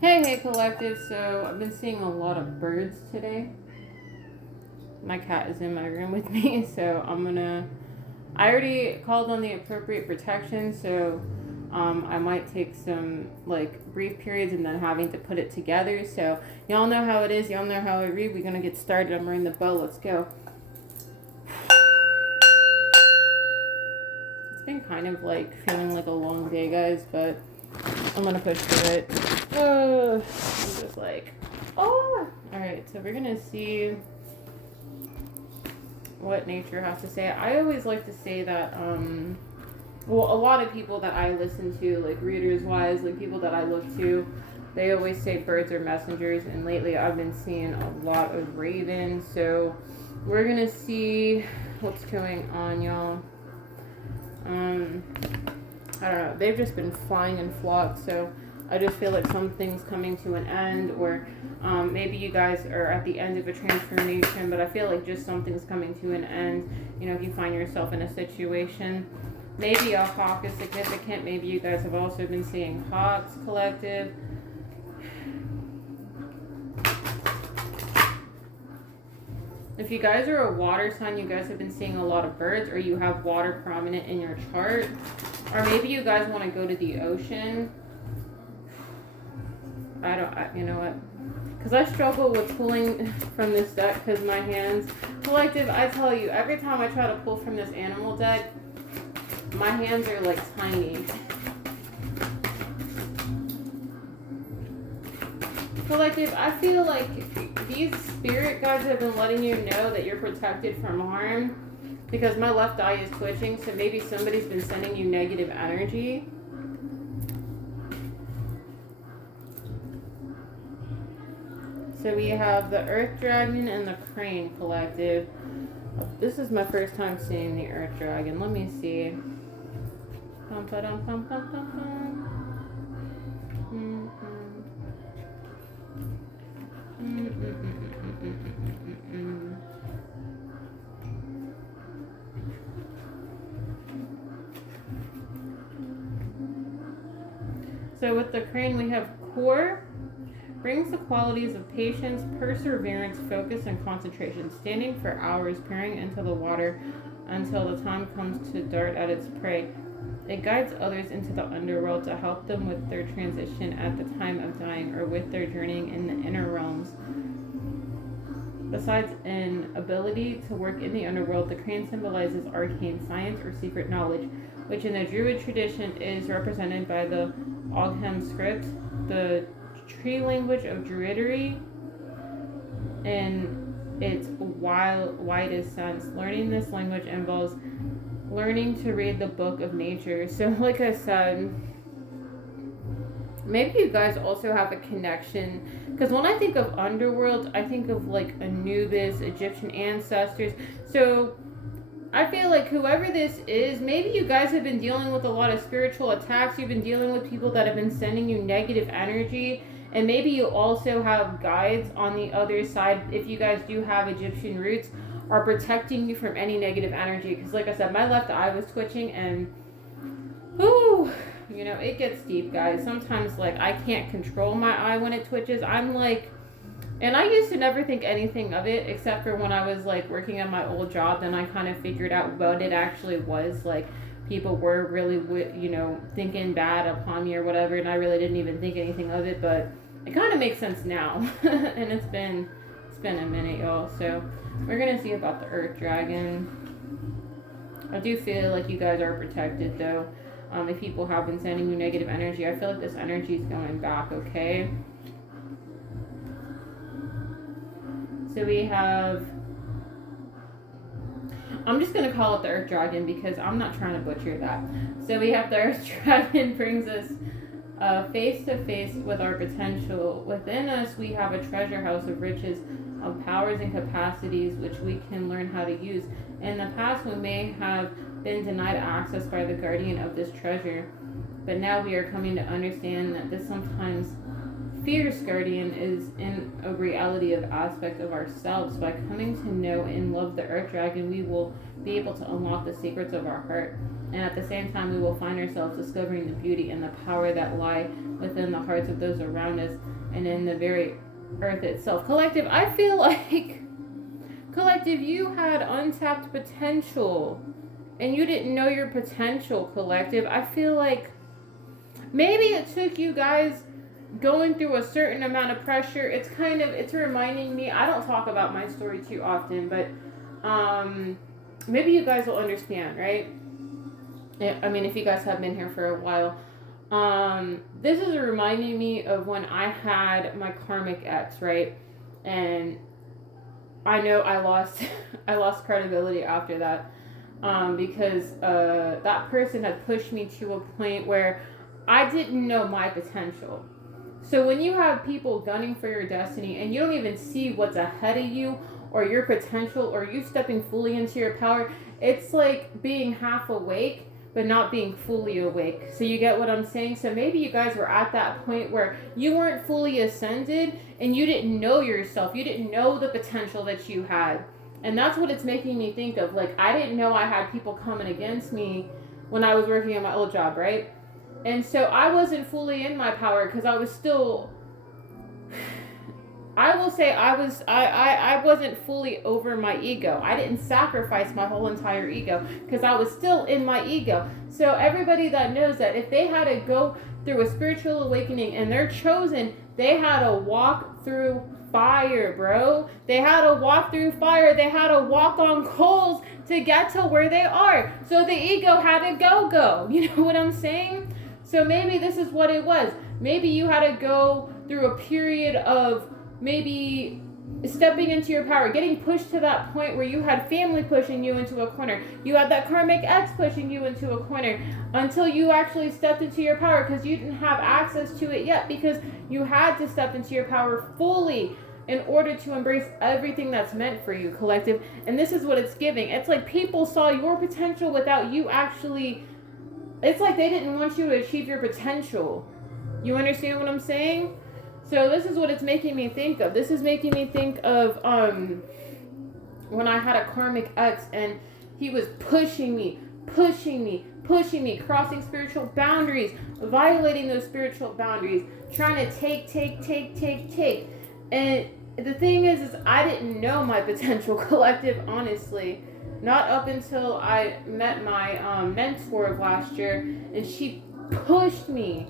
Hey, collective. So I've been seeing a lot of birds today. My cat is in my room with me, so I already called on the appropriate protection, so I might take some like brief periods and then having to put it together. So y'all know how it is. Y'all know how I read. We're gonna get started. I'm ringing the bell. Let's go. It's been kind of like feeling like a long day, guys, but I'm gonna push through it. I'm just like, oh. All right, so we're gonna see what nature has to say. I always like to say that, well, a lot of people that I listen to, like readers wise, like people that I look to, they always say birds are messengers, and lately I've been seeing a lot of ravens. So we're gonna see what's going on, y'all. I don't know. They've just been flying in flocks, so I just feel like something's coming to an end, or maybe you guys are at the end of a transformation, but I feel like just something's coming to an end. You know, if you find yourself in a situation, maybe a hawk is significant. Maybe you guys have also been seeing hawks, collective. If you guys are a water sign, you guys have been seeing a lot of birds, or you have water prominent in your chart, or maybe you guys want to go to the ocean. You know what? Because I struggle with pulling from this deck because my hands, collective, I tell you, every time I try to pull from this animal deck, my hands are like tiny. Collective, I feel like these spirit guides have been letting you know that you're protected from harm, because my left eye is twitching, so maybe somebody's been sending you negative energy. So we have the Earth Dragon and the Crane, collective. This is my first time seeing the Earth Dragon. Let me see. So with the Crane, we have core. Brings the qualities of patience, perseverance, focus, and concentration, standing for hours, peering into the water until the time comes to dart at its prey. It guides others into the underworld to help them with their transition at the time of dying, or with their journeying in the inner realms. Besides an ability to work in the underworld, the crane symbolizes arcane science or secret knowledge, which in the Druid tradition is represented by the Ogham script, the tree language of Druidry in its widest sense. Learning this language involves learning to read the book of nature. So like I said, maybe you guys also have a connection, because when I think of underworld, I think of like Anubis, Egyptian ancestors. So I feel like whoever this is, maybe you guys have been dealing with a lot of spiritual attacks. You've been dealing with people that have been sending you negative energy. And maybe you also have guides on the other side, if you guys do have Egyptian roots, are protecting you from any negative energy. Because like I said, my left eye was twitching, and whoo, you know, it gets deep, guys. Sometimes like I can't control my eye when it twitches. I'm like, and I used to never think anything of it, except for when I was like working at my old job. Then I kind of figured out what it actually was. Like people were really, you know, thinking bad upon me or whatever, and I really didn't even think anything of it. But it kind of makes sense now, and it's been a minute, y'all. So we're gonna see about the Earth Dragon. I do feel like you guys are protected, though. If people have been sending you negative energy, I feel like this energy is going back. Okay. So we have, I'm just going to call it the Earth Dragon because I'm not trying to butcher that. So we have the Earth Dragon brings us face to face with our potential. Within us, we have a treasure house of riches, of powers and capacities which we can learn how to use. In the past, we may have been denied access by the guardian of this treasure. But now we are coming to understand that this sometimes fierce guardian is in a reality of aspect of ourselves. By coming to know and love the earth dragon, we will be able to unlock the secrets of our heart. And at the same time, we will find ourselves discovering the beauty and the power that lie within the hearts of those around us and in the very earth itself. Collective, I feel like, collective, you had untapped potential and you didn't know your potential, collective. I feel like maybe it took you guys going through a certain amount of pressure. It's reminding me, I don't talk about my story too often, but maybe you guys will understand, right? I mean, if you guys have been here for a while, this is reminding me of when I had my karmic ex, right? And I know I lost credibility after that, because that person had pushed me to a point where I didn't know my potential. So when you have people gunning for your destiny and you don't even see what's ahead of you or your potential or you stepping fully into your power, it's like being half awake but not being fully awake. So you get what I'm saying? So maybe you guys were at that point where you weren't fully ascended and you didn't know yourself. You didn't know the potential that you had. And that's what it's making me think of. Like, I didn't know I had people coming against me when I was working at my old job, right? And so I wasn't fully in my power because I was still, I will say I wasn't fully over my ego. I didn't sacrifice my whole entire ego because I was still in my ego. So everybody that knows that if they had to go through a spiritual awakening and they're chosen, they had to walk through fire, bro. They had to walk through fire. They had to walk on coals to get to where they are. So the ego had to go. You know what I'm saying? So maybe this is what it was. Maybe you had to go through a period of maybe stepping into your power, getting pushed to that point where you had family pushing you into a corner. You had that karmic ex pushing you into a corner until you actually stepped into your power because you didn't have access to it yet because you had to step into your power fully in order to embrace everything that's meant for you, collective. And this is what it's giving. It's like people saw your potential without you actually. It's like they didn't want you to achieve your potential. You understand what I'm saying? So this is what it's making me think of. This is making me think of when I had a karmic ex and he was pushing me, crossing spiritual boundaries, violating those spiritual boundaries, trying to take. And the thing is I didn't know my potential, collective, honestly. Not up until I met my mentor of last year, and she pushed me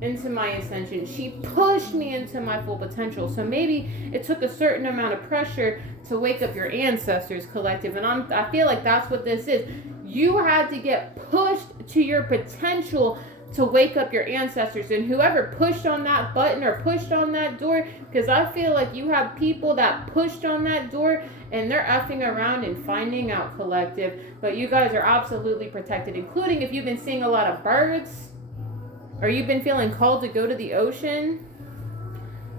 into my ascension. She pushed me into my full potential. So maybe it took a certain amount of pressure to wake up your ancestors, collective. And I feel like that's what this is. You had to get pushed to your potential to wake up your ancestors. And whoever pushed on that button or pushed on that door, because I feel like you have people that pushed on that door and they're effing around and finding out, collective. But you guys are absolutely protected, including if you've been seeing a lot of birds or you've been feeling called to go to the ocean.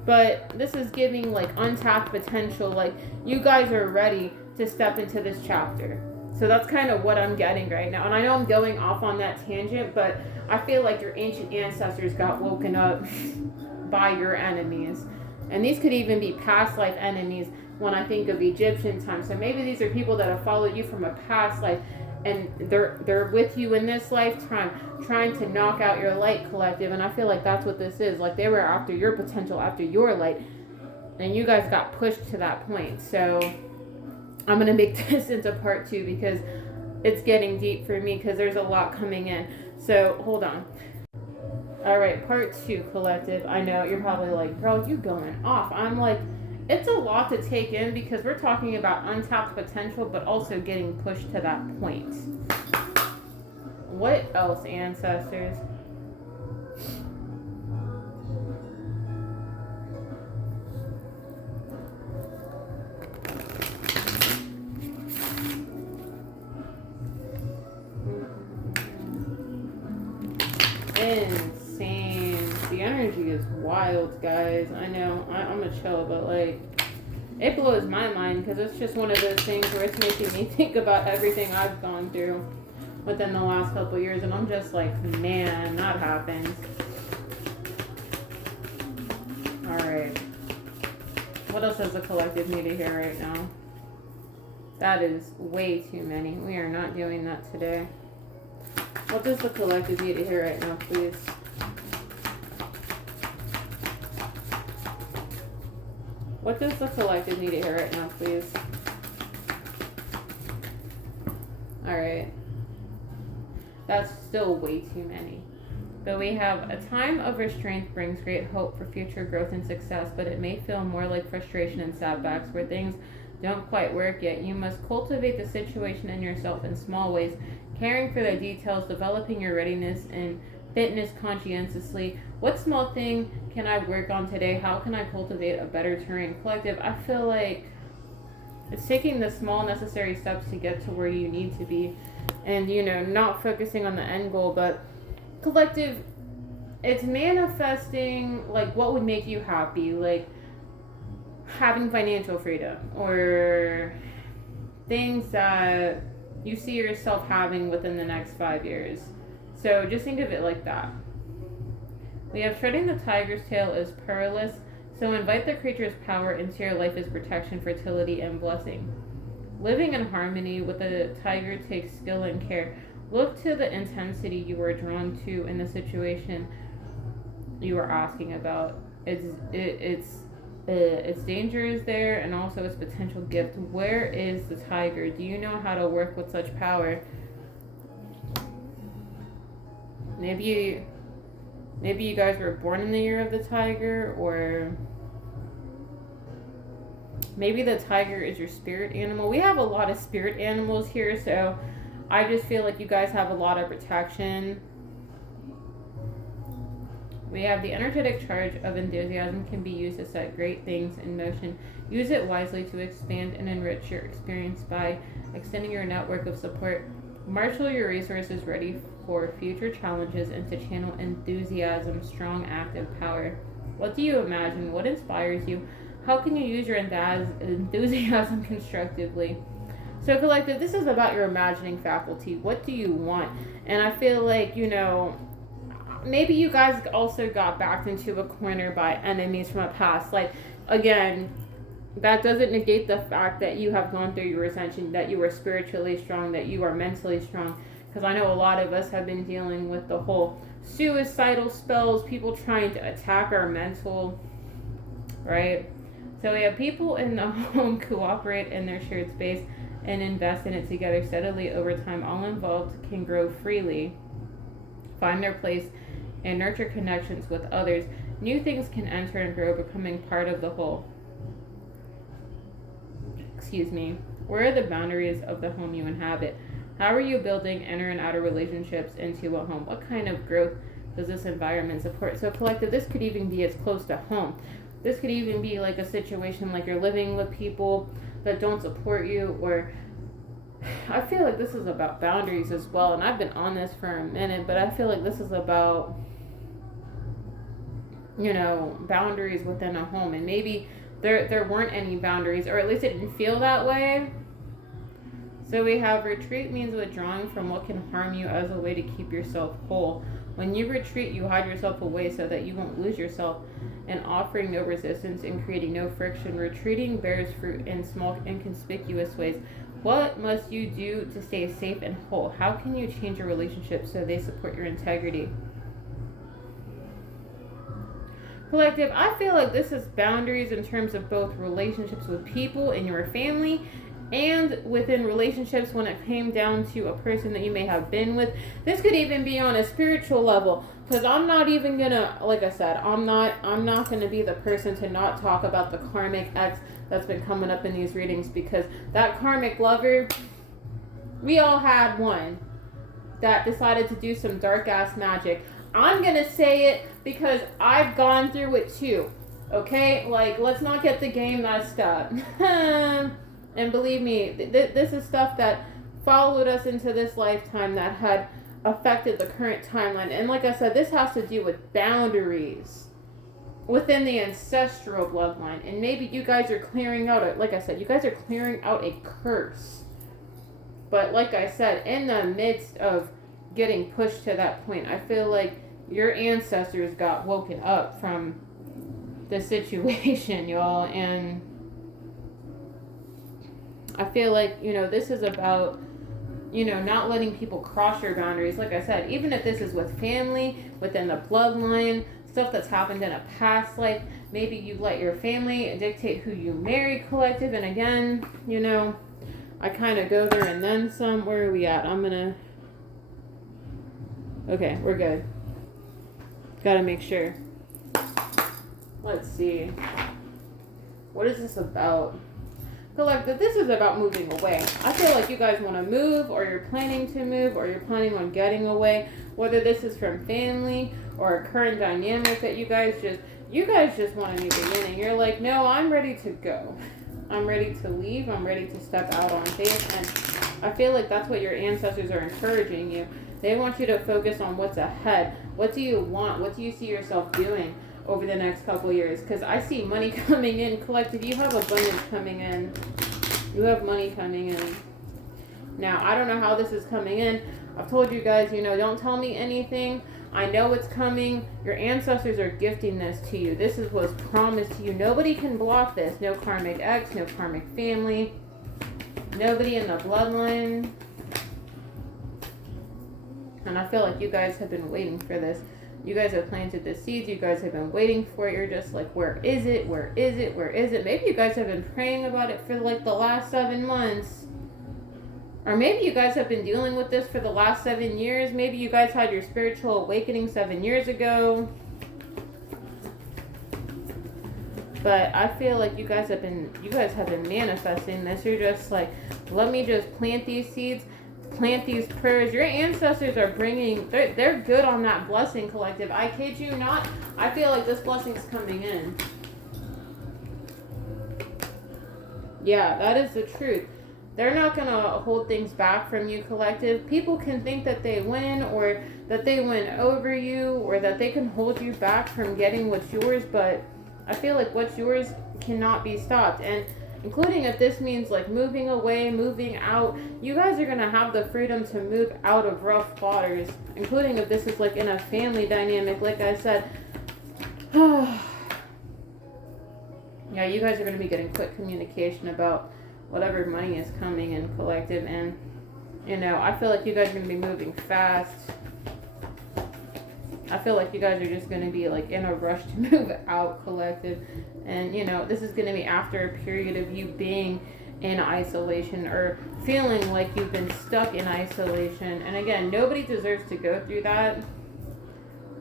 But this is giving like untapped potential. Like you guys are ready to step into this chapter. So that's kind of what I'm getting right now. And I know I'm going off on that tangent, but I feel like your ancient ancestors got woken up by your enemies. And these could even be past life enemies when I think of Egyptian times. So maybe these are people that have followed you from a past life and they're with you in this lifetime trying to knock out your light, collective. And I feel like that's what this is. Like they were after your potential, after your light. And you guys got pushed to that point. So I'm going to make this into part 2 because it's getting deep for me because there's a lot coming in. So hold on. All right, part 2, collective. I know you're probably like, girl, you going off. I'm like, it's a lot to take in because we're talking about untapped potential, but also getting pushed to that point. What else, ancestors? Insane. The energy is wild, guys. I know. I'm a chill, but like it blows my mind because it's just one of those things where it's making me think about everything I've gone through. within the last couple of years, and I'm just like, man, that happens. Alright. What else does the collective need to hear right now? That is way too many. We are not doing that today. What does the collective need to hear right now, please? What does the collective need to hear right now, please? Alright. That's still way too many. But we have a time of restraint brings great hope for future growth and success, but it may feel more like frustration and setbacks where things don't quite work yet. You must cultivate the situation in yourself in small ways, caring for the details, developing your readiness and fitness conscientiously. What small thing can I work on today? How can I cultivate a better terrain? Collective, I feel like it's taking the small necessary steps to get to where you need to be, and not focusing on the end goal, but collective, it's manifesting like what would make you happy, like having financial freedom or things that you see yourself having within the next 5 years. So just think of it like that. We have shredding the tiger's tail is perilous, so invite the creature's power into your life as protection, fertility, and blessing. Living in harmony with the tiger takes skill and care. Look to the intensity you are drawn to in the situation you are asking about. Its danger is there, and also its potential gift. Where is the tiger? Do you know how to work with such power? Maybe you guys were born in the year of the tiger, or maybe the tiger is your spirit animal. We have a lot of spirit animals here, so I just feel like you guys have a lot of protection. We have the energetic charge of enthusiasm can be used to set great things in motion. Use it wisely to expand and enrich your experience by extending your network of support. Marshal your resources ready for future challenges and to channel enthusiasm, strong, active power. What do you imagine? What inspires you? How can you use your enthusiasm constructively? So collective, this is about your imagining faculty. What do you want? And I feel like, maybe you guys also got backed into a corner by enemies from a past. Like, again, that doesn't negate the fact that you have gone through your ascension, that you are spiritually strong, that you are mentally strong. Because I know a lot of us have been dealing with the whole suicidal spells, people trying to attack our mental, right? So we have people in the home cooperate in their shared space and invest in it together steadily over time. All involved can grow freely, find their place, and nurture connections with others. New things can enter and grow, becoming part of the whole. Where are the boundaries of the home you inhabit? How are you building inner and outer relationships into a home? What kind of growth does this environment support? So collective, this could even be as close to home. This could even be like a situation like you're living with people that don't support you, or I feel like this is about boundaries as well. And I've been on this for a minute, but I feel like this is about, boundaries within a home. And maybe there weren't any boundaries, or at least it didn't feel that way. So we have retreat means withdrawing from what can harm you as a way to keep yourself whole. When you retreat, you hide yourself away so that you won't lose yourself, and offering no resistance and creating no friction. Retreating bears fruit in small, inconspicuous ways. What must you do to stay safe and whole? How can you change your relationships so they support your integrity? Collective, I feel like this is boundaries in terms of both relationships with people in your family and within relationships when it came down to a person that you may have been with. This could even be on a spiritual level, because I'm not even gonna, like I said, I'm not gonna be the person to not talk about the karmic ex that's been coming up in these readings, because that karmic lover, we all had one that decided to do some dark ass magic. I'm gonna say it because I've gone through it too. Okay, like, let's not get the game messed up. And believe me, this is stuff that followed us into this lifetime that had affected the current timeline. And like I said, this has to do with boundaries within the ancestral bloodline. And maybe you guys are clearing out, like I said, you guys are clearing out a curse. But like I said, in the midst of getting pushed to that point, I feel like your ancestors got woken up from the situation, y'all. And I feel like, you know, this is about, you know, not letting people cross your boundaries. Like I said, even if this is with family, within the bloodline, stuff that's happened in a past life, maybe you let your family dictate who you marry, collective. And again, you know, I kind of go there and then some. Where are we at? Okay, we're good. Gotta make sure. Let's see. What is this about? Collective, this is about moving away. I feel like you guys want to move, or you're planning to move, or you're planning on getting away. Whether this is from family or a current dynamic that you guys just want a new beginning. You're like, no, I'm ready to go. I'm ready to leave. I'm ready to step out on faith. And I feel like that's what your ancestors are encouraging you. They want you to focus on what's ahead. What do you want? What do you see yourself doing over the next couple years? Because I see money coming in. Collective, you have abundance coming in. You have money coming in. Now, I don't know how this is coming in. I've told you guys, you know, don't tell me anything. I know it's coming. Your ancestors are gifting this to you. This is what's promised to you. Nobody can block this. No karmic ex, no karmic family. Nobody in the bloodline. And I feel like you guys have been waiting for this. You guys have planted the seeds. You guys have been waiting for it. You're just like, where is it? Where is it? Where is it? Maybe you guys have been praying about it for like the last 7 months. Or maybe you guys have been dealing with this for the last 7 years. Maybe you guys had your spiritual awakening 7 years ago. But I feel like you guys have been manifesting this. You're just like, let me just plant these seeds, plant these prayers. Your ancestors are they're good on that blessing, collective. I kid you not. I feel like this blessing's coming in. Yeah, that is the truth. They're not going to hold things back from you, collective. People can think that they win, or that they win over you, or that they can hold you back from getting what's yours, but I feel like what's yours cannot be stopped. And including if this means like moving away, moving out, you guys are going to have the freedom to move out of rough waters, including if this is like in a family dynamic. Like I said, yeah, you guys are going to be getting quick communication about whatever money is coming in, collective. And, you know, I feel like you guys are going to be moving fast. I feel like you guys are just going to be like in a rush to move out, collective. And, you know, this is going to be after a period of you being in isolation, or feeling like you've been stuck in isolation. And again, nobody deserves to go through that.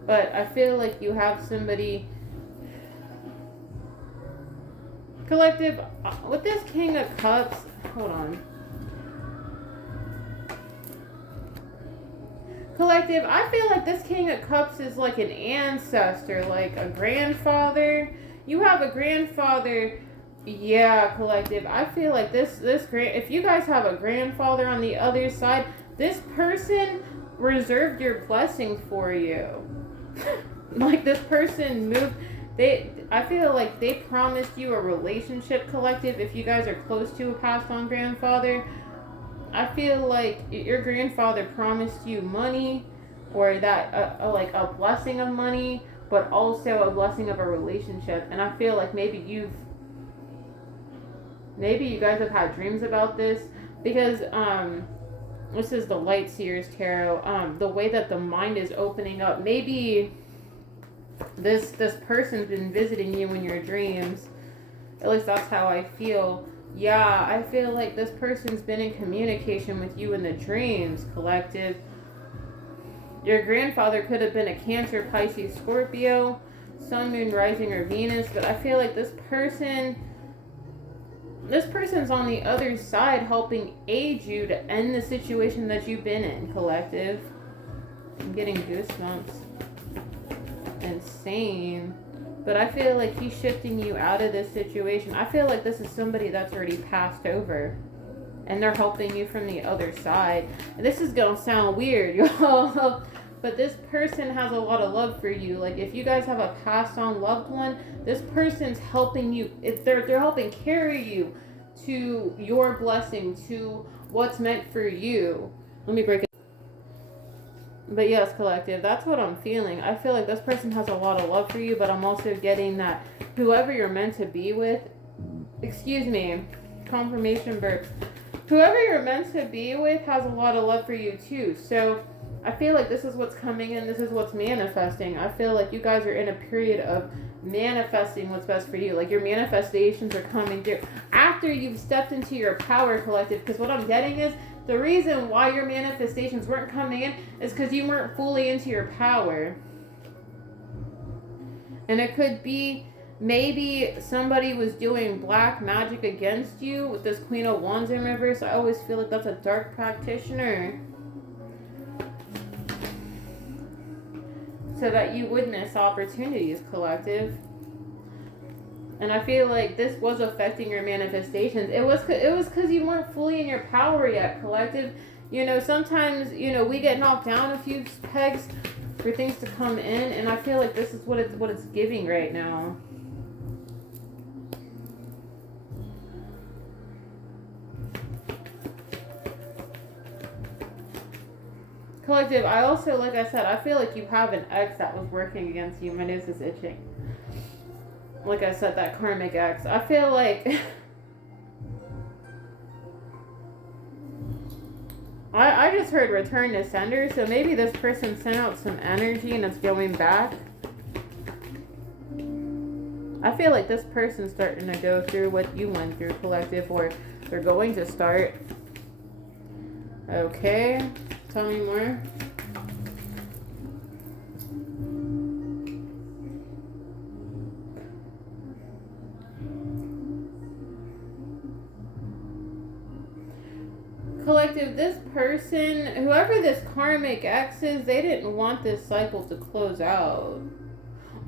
But I feel like you have somebody, collective, with this King of Cups, hold on. Collective, I feel like this King of Cups is like an ancestor, like a grandfather. You have a grandfather. Yeah, collective. I feel like if you guys have a grandfather on the other side, this person reserved your blessing for you. Like this person moved. I feel like they promised you a relationship, collective. If you guys are close to a passed on grandfather, I feel like your grandfather promised you money, or that like a blessing of money, but also a blessing of a relationship. And I feel like maybe you guys have had dreams about this, because this is the Light Seers Tarot. The way that the mind is opening up, maybe this person's been visiting you in your dreams. At least that's how I feel. Yeah, I feel like this person's been in communication with you in the dreams, collective. Your grandfather could have been a Cancer, Pisces, Scorpio, Sun, Moon, Rising, or Venus, but I feel like this person's on the other side helping aid you to end the situation that you've been in, collective. I'm getting goosebumps. Insane. But I feel like he's shifting you out of this situation. I feel like this is somebody that's already passed over, and they're helping you from the other side. And this is gonna sound weird, y'all, but this person has a lot of love for you. Like, if you guys have a passed on loved one, this person's helping you. They're helping carry you to your blessing, to what's meant for you. Let me break it. But yes, collective, that's what I'm feeling. I feel like this person has a lot of love for you, but I'm also getting that whoever you're meant to be with, excuse me, confirmation burps. Whoever you're meant to be with has a lot of love for you too. So I feel like this is what's coming in. This is what's manifesting. I feel like you guys are in a period of manifesting what's best for you. Like your manifestations are coming through after you've stepped into your power, collective. Because what I'm getting is the reason why your manifestations weren't coming in is because you weren't fully into your power. And it could be maybe somebody was doing black magic against you with this Queen of Wands in reverse. I always feel like that's a dark practitioner. So that you witness opportunities, collective. And I feel like this was affecting your manifestations. It was because you weren't fully in your power yet, collective. You know, sometimes, you know, we get knocked down a few pegs for things to come in, and I feel like this is what it's giving right now. Collective, I also, like I said, I feel like you have an ex that was working against you. My nose is itching. Like I said, that karmic ex. I feel like I just heard return to sender, so maybe this person sent out some energy and it's going back. I feel like this person's starting to go through what you went through, collective, or they're going to start. Okay, tell me more. Collective, this person, whoever this karmic ex is, they didn't want this cycle to close out.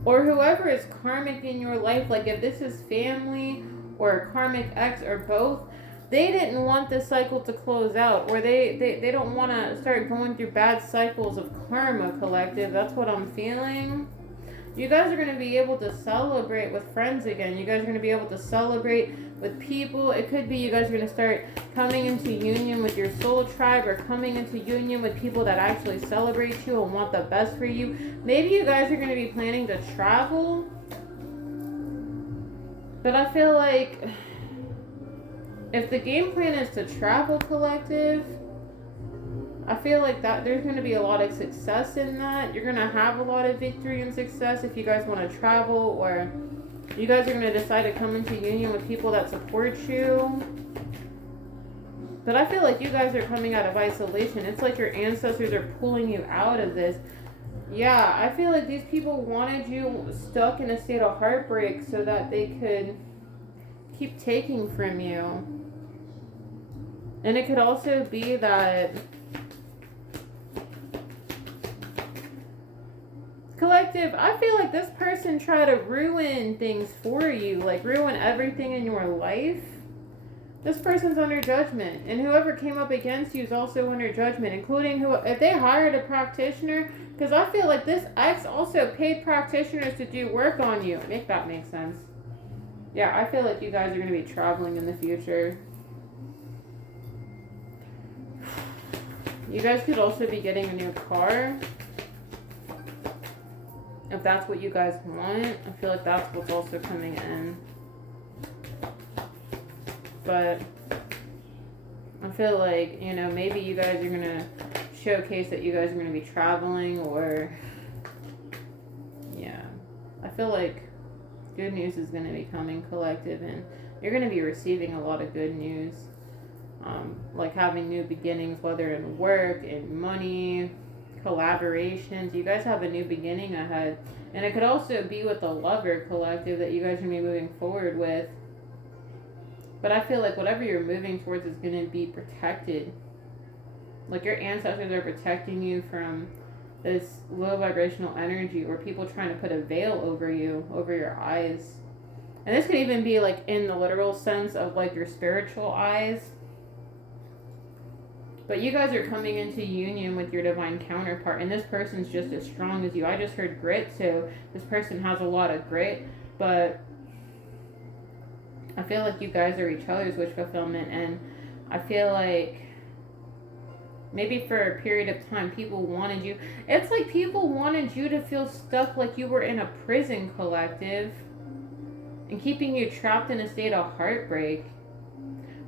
Or whoever is karmic in your life, like if this is family or a karmic ex or both, they didn't want this cycle to close out. Or they don't want to start going through bad cycles of karma, collective. That's what I'm feeling. You guys are going to be able to celebrate with friends again. You guys are going to be able to celebrate with people. It could be you guys are going to start coming into union with your soul tribe, or coming into union with people that actually celebrate you and want the best for you. Maybe you guys are going to be planning to travel. But I feel like if the game plan is to travel, collective, I feel like that there's going to be a lot of success in that. You're going to have a lot of victory and success if you guys want to travel, or you guys are going to decide to come into union with people that support you. But I feel like you guys are coming out of isolation. It's like your ancestors are pulling you out of this. Yeah, I feel like these people wanted you stuck in a state of heartbreak so that they could keep taking from you. And it could also be that collective, I feel like this person tried to ruin things for you, like ruin everything in your life. This person's under judgment, and whoever came up against you is also under judgment, including if they hired a practitioner, because I feel like this ex also paid practitioners to do work on you. Make that make sense. Yeah, I feel like you guys are going to be traveling in the future. You guys could also be getting a new car. If that's what you guys want. I feel like that's what's also coming in. But I feel like, you know, maybe you guys are going to showcase that you guys are going to be traveling, or yeah. I feel like good news is going to be coming, collective, and you're going to be receiving a lot of good news. Like having new beginnings, whether in work, in money, collaborations. You guys have a new beginning ahead. And it could also be with the lover, collective, that you guys are going to be moving forward with. But I feel like whatever you're moving towards is going to be protected. Like your ancestors are protecting you from this low vibrational energy, or people trying to put a veil over you, over your eyes. And this could even be like in the literal sense of like your spiritual eyes. But you guys are coming into union with your divine counterpart, and this person's just as strong as you. I just heard grit, so this person has a lot of grit, but I feel like you guys are each other's wish fulfillment, and I feel like Maybe for a period of time, people wanted you. It's like people wanted you to feel stuck like you were in a prison, collective, and keeping you trapped in a state of heartbreak.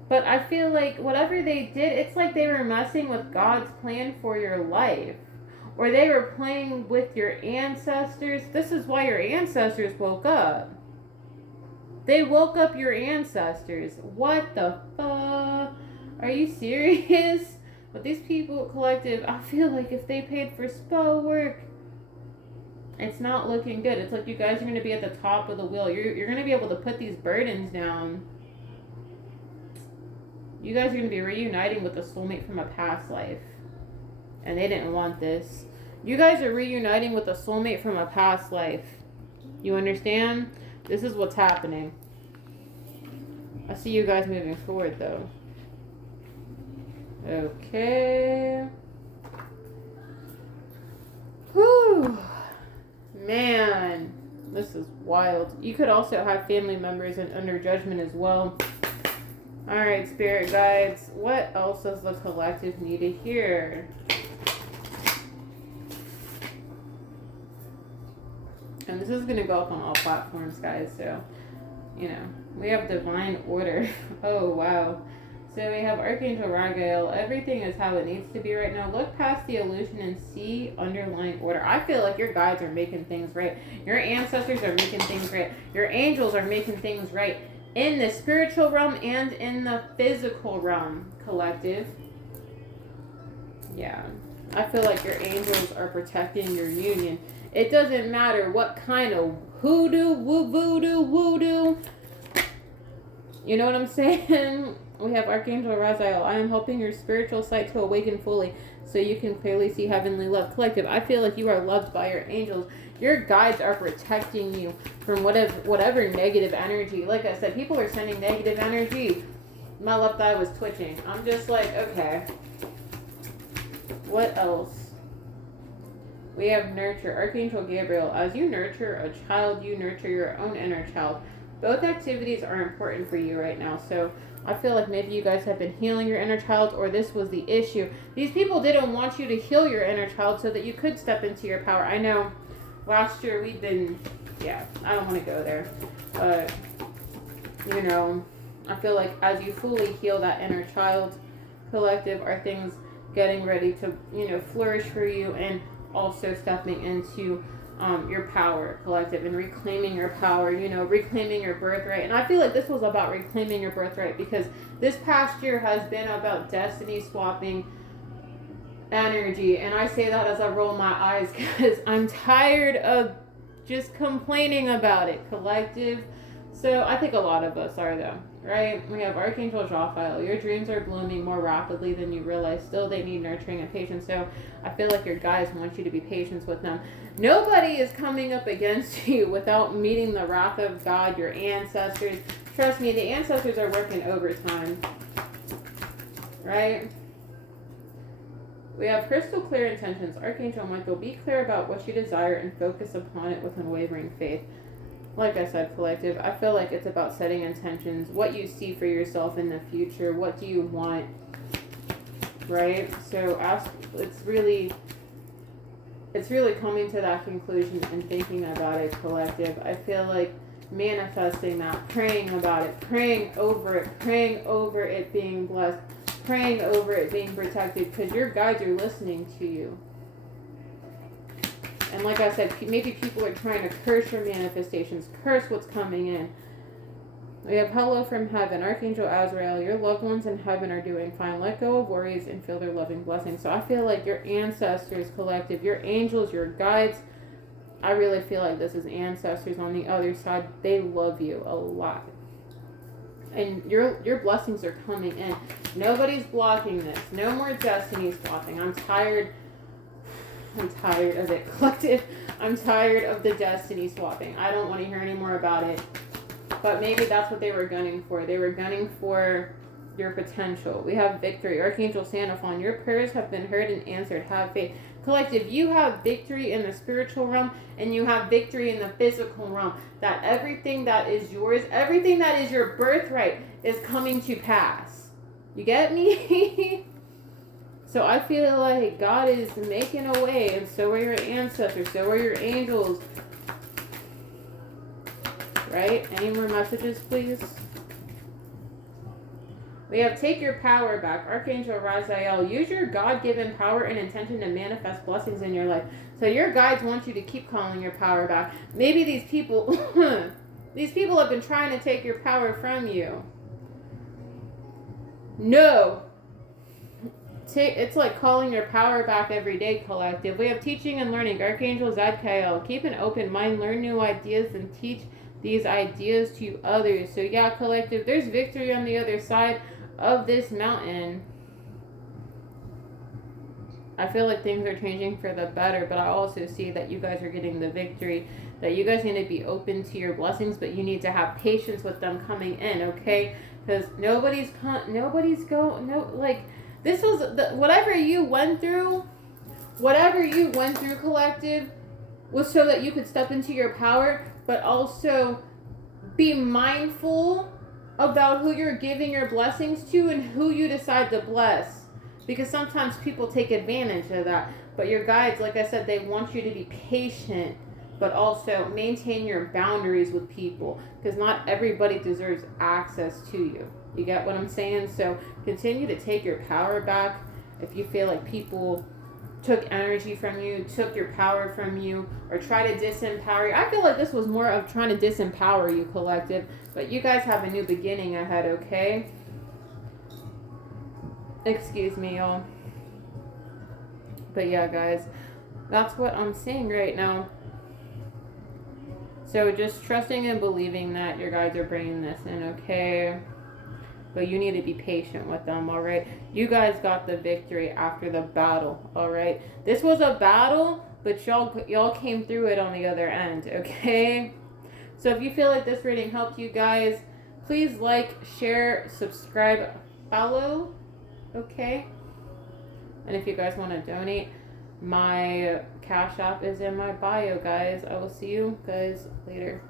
But I feel like whatever they did, it's like they were messing with God's plan for your life. Or they were playing with your ancestors. This is why your ancestors woke up. They woke up your ancestors. What the fuck? Are you serious? But these people, collective, I feel like if they paid for spell work, it's not looking good. It's like you guys are going to be at the top of the wheel. You're going to be able to put these burdens down. You guys are going to be reuniting with a soulmate from a past life. And they didn't want this. You guys are reuniting with a soulmate from a past life. You understand? This is what's happening. I see you guys moving forward, though. Okay. Whew. Man, this is wild. You could also have family members and under judgment as well. Alright, spirit guides. What else does the collective need to hear? And this is going to go up on all platforms, guys. So, you know, we have divine order. Oh, wow. So we have Archangel Raphael. Everything is how it needs to be right now. Look past the illusion and see underlying order. I feel like your guides are making things right. Your ancestors are making things right. Your angels are making things right. In the spiritual realm and in the physical realm, collective. Yeah. I feel like your angels are protecting your union. It doesn't matter what kind of hoodoo, voodoo. You know what I'm saying? We have Archangel Raphael. I am helping your spiritual sight to awaken fully so you can clearly see heavenly love. Collective, I feel like you are loved by your angels. Your guides are protecting you from whatever negative energy. Like I said, people are sending negative energy. My left eye was twitching. I'm just like, okay. What else? We have nurture. Archangel Gabriel. As you nurture a child, you nurture your own inner child. Both activities are important for you right now. So I feel like maybe you guys have been healing your inner child, or this was the issue. These people didn't want you to heal your inner child so that you could step into your power. I know last year we've been, yeah, I don't want to go there. But, you know, I feel like as you fully heal that inner child, collective, are things getting ready to, you know, flourish for you, and also stepping into your power, collective, and reclaiming your power, you know, reclaiming your birthright. And I feel like this was about reclaiming your birthright, because this past year has been about destiny swapping energy. And I say that as I roll my eyes, because I'm tired of just complaining about it, collective. So I think a lot of us are, though, right? We have Archangel Raphael. Your dreams are blooming more rapidly than you realize. Still, they need nurturing and patience. So I feel like your guides want you to be patient with them. Nobody is coming up against you without meeting the wrath of God, your ancestors. Trust me, the ancestors are working overtime, right? We have crystal clear intentions. Archangel Michael, be clear about what you desire and focus upon it with unwavering faith. Like I said, collective, I feel like it's about setting intentions, what you see for yourself in the future, what do you want, right? So it's really coming to that conclusion and thinking about it, collective. I feel like manifesting that, praying about it, praying over it being blessed, praying over it being protected, because your guides are listening to you. And like I said, maybe people are trying to curse your manifestations, curse what's coming in. We have hello from heaven. Archangel Azrael, your loved ones in heaven are doing fine. Let go of worries and feel their loving blessings. So I feel like your ancestors, collective, your angels, your guides, I really feel like this is ancestors on the other side. They love you a lot. And your blessings are coming in. Nobody's blocking this. No more destiny swapping. I'm tired of it, collective. I'm tired of the destiny swapping. I don't want to hear any more about it. But maybe that's what they were gunning for. They were gunning for your potential. We have victory. Archangel Sandalphon, your prayers have been heard and answered. Have faith. Collective, you have victory in the spiritual realm, and you have victory in the physical realm. That everything that is yours, everything that is your birthright is coming to pass. You get me? So I feel like God is making a way, and so are your ancestors, so are your angels. Right? Any more messages, please? We have take your power back. Archangel Raziel, use your God-given power and intention to manifest blessings in your life. So your guides want you to keep calling your power back. Maybe these people, these people have been trying to take your power from you. No. It's like calling your power back every day, collective. We have teaching and learning. Archangel Zadkiel, keep an open mind, learn new ideas, and teach these ideas to others. So yeah, collective, there's victory on the other side of this mountain. I feel like things are changing for the better, but I also see that you guys are getting the victory, that you guys need to be open to your blessings, but you need to have patience with them coming in, okay? Because this was whatever you went through, collective, was so that you could step into your power, but also be mindful about who you're giving your blessings to and who you decide to bless. Because sometimes people take advantage of that. But your guides, like I said, they want you to be patient, but also maintain your boundaries with people. Because not everybody deserves access to you. You get what I'm saying? So continue to take your power back. If you feel like people took energy from you, took your power from you, or try to disempower you. I feel like this was more of trying to disempower you, collective. But you guys have a new beginning ahead, okay? Excuse me, y'all. But yeah, guys, that's what I'm seeing right now. So just trusting and believing that your guides are bringing this in, okay? But you need to be patient with them, all right? You guys got the victory after the battle, all right? This was a battle, but y'all came through it on the other end, okay? So if you feel like this reading helped you guys, please like, share, subscribe, follow, okay? And if you guys want to donate, my Cash App is in my bio, guys. I will see you guys later.